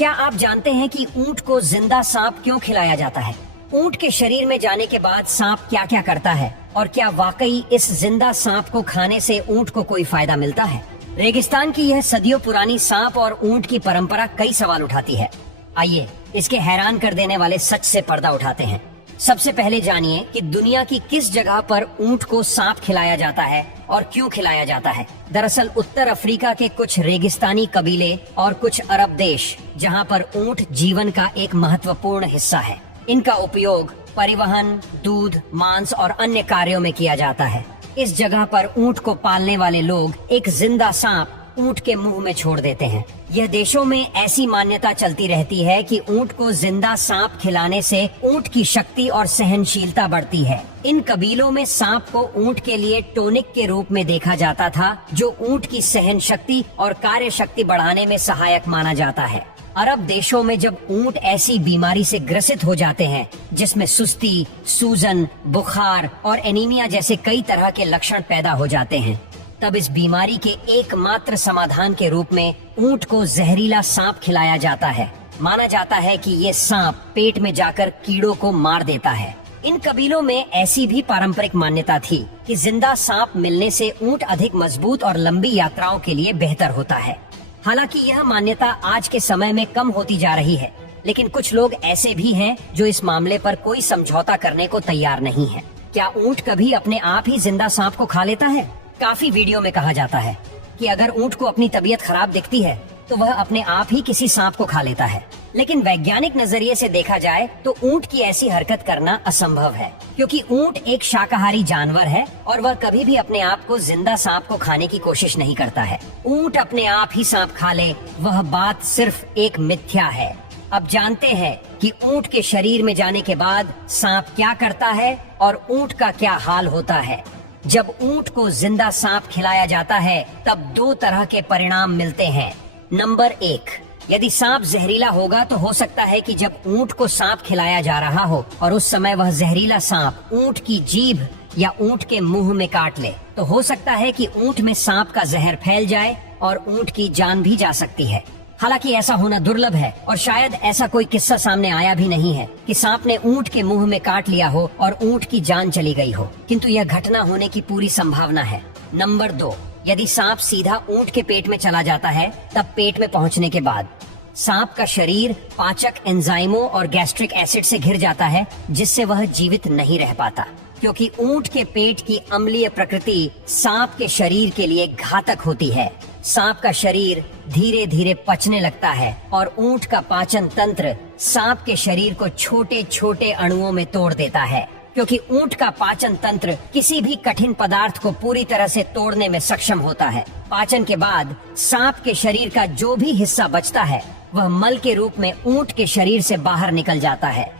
क्या आप जानते हैं कि ऊंट को जिंदा सांप क्यों खिलाया जाता है? ऊंट के शरीर में जाने के बाद सांप क्या क्या करता है और क्या वाकई इस जिंदा सांप को खाने से ऊंट को कोई फायदा मिलता है? रेगिस्तान की यह सदियों पुरानी सांप और ऊंट की परंपरा कई सवाल उठाती है। आइए इसके हैरान कर देने वाले सच से पर्दा उठाते हैं। सबसे पहले जानिए कि दुनिया की किस जगह पर ऊंट को सांप खिलाया जाता है और क्यों खिलाया जाता है। दरअसल उत्तर अफ्रीका के कुछ रेगिस्तानी कबीले और कुछ अरब देश, जहां पर ऊंट जीवन का एक महत्वपूर्ण हिस्सा है। इनका उपयोग परिवहन, दूध, मांस और अन्य कार्यों में किया जाता है। इस जगह पर ऊंट को पालने वाले लोग एक जिंदा सांप ऊंट के मुंह में छोड़ देते हैं। यह देशों में ऐसी मान्यता चलती रहती है कि ऊंट को जिंदा सांप खिलाने से ऊंट की शक्ति और सहनशीलता बढ़ती है। इन कबीलों में सांप को ऊंट के लिए टॉनिक के रूप में देखा जाता था, जो ऊंट की सहन शक्ति और कार्य शक्ति बढ़ाने में सहायक माना जाता है। अरब देशों में जब ऊंट ऐसी बीमारी से ग्रसित हो जाते हैं जिसमें सुस्ती, सूजन, बुखार और एनीमिया जैसे कई तरह के लक्षण पैदा हो जाते हैं, तब इस बीमारी के एकमात्र समाधान के रूप में ऊंट को जहरीला सांप खिलाया जाता है। माना जाता है कि ये सांप पेट में जाकर कीड़ों को मार देता है। इन कबीलों में ऐसी भी पारंपरिक मान्यता थी कि जिंदा सांप मिलने से ऊंट अधिक मजबूत और लंबी यात्राओं के लिए बेहतर होता है। हालांकि यह मान्यता आज के समय में कम होती जा रही है, लेकिन कुछ लोग ऐसे भी हैं जो इस मामले पर कोई समझौता करने को तैयार नहीं है। क्या ऊंट कभी अपने आप ही जिंदा सांप को खा लेता है? काफी वीडियो में कहा जाता है कि अगर ऊंट को अपनी तबीयत खराब दिखती है तो वह अपने आप ही किसी सांप को खा लेता है। लेकिन वैज्ञानिक नजरिए से देखा जाए तो ऊंट की ऐसी हरकत करना असंभव है, क्योंकि ऊंट एक शाकाहारी जानवर है और वह कभी भी अपने आप को जिंदा सांप को खाने की कोशिश नहीं करता है। ऊंट अपने आप ही सांप खा ले, वह बात सिर्फ एक मिथ्या है। अब जानते हैं कि ऊंट के शरीर में जाने के बाद सांप क्या करता है और ऊंट का क्या हाल होता है। जब ऊंट को जिंदा सांप खिलाया जाता है तब दो तरह के परिणाम मिलते हैं। नंबर 1, यदि सांप जहरीला होगा तो हो सकता है कि जब ऊंट को सांप खिलाया जा रहा हो और उस समय वह जहरीला सांप ऊंट की जीभ या ऊंट के मुंह में काट ले, तो हो सकता है कि ऊंट में सांप का जहर फैल जाए और ऊंट की जान भी जा सकती है। हालांकि ऐसा होना दुर्लभ है और शायद ऐसा कोई किस्सा सामने आया भी नहीं है कि सांप ने ऊंट के मुंह में काट लिया हो और ऊंट की जान चली गई हो, किंतु यह घटना होने की पूरी संभावना है। नंबर 2, यदि सांप सीधा ऊंट के पेट में चला जाता है, तब पेट में पहुंचने के बाद सांप का शरीर पाचक एंजाइमों और गैस्ट्रिक एसिड से घिर जाता है, जिससे वह जीवित नहीं रह पाता, क्योंकि ऊंट के पेट की अम्लीय प्रकृति सांप के शरीर के लिए घातक होती है। सांप का शरीर धीरे धीरे पचने लगता है और ऊंट का पाचन तंत्र सांप के शरीर को छोटे छोटे अणुओं में तोड़ देता है, क्योंकि ऊंट का पाचन तंत्र किसी भी कठिन पदार्थ को पूरी तरह से तोड़ने में सक्षम होता है। पाचन के बाद सांप के शरीर का जो भी हिस्सा बचता है वह मल के रूप में ऊंट के शरीर से बाहर निकल जाता है।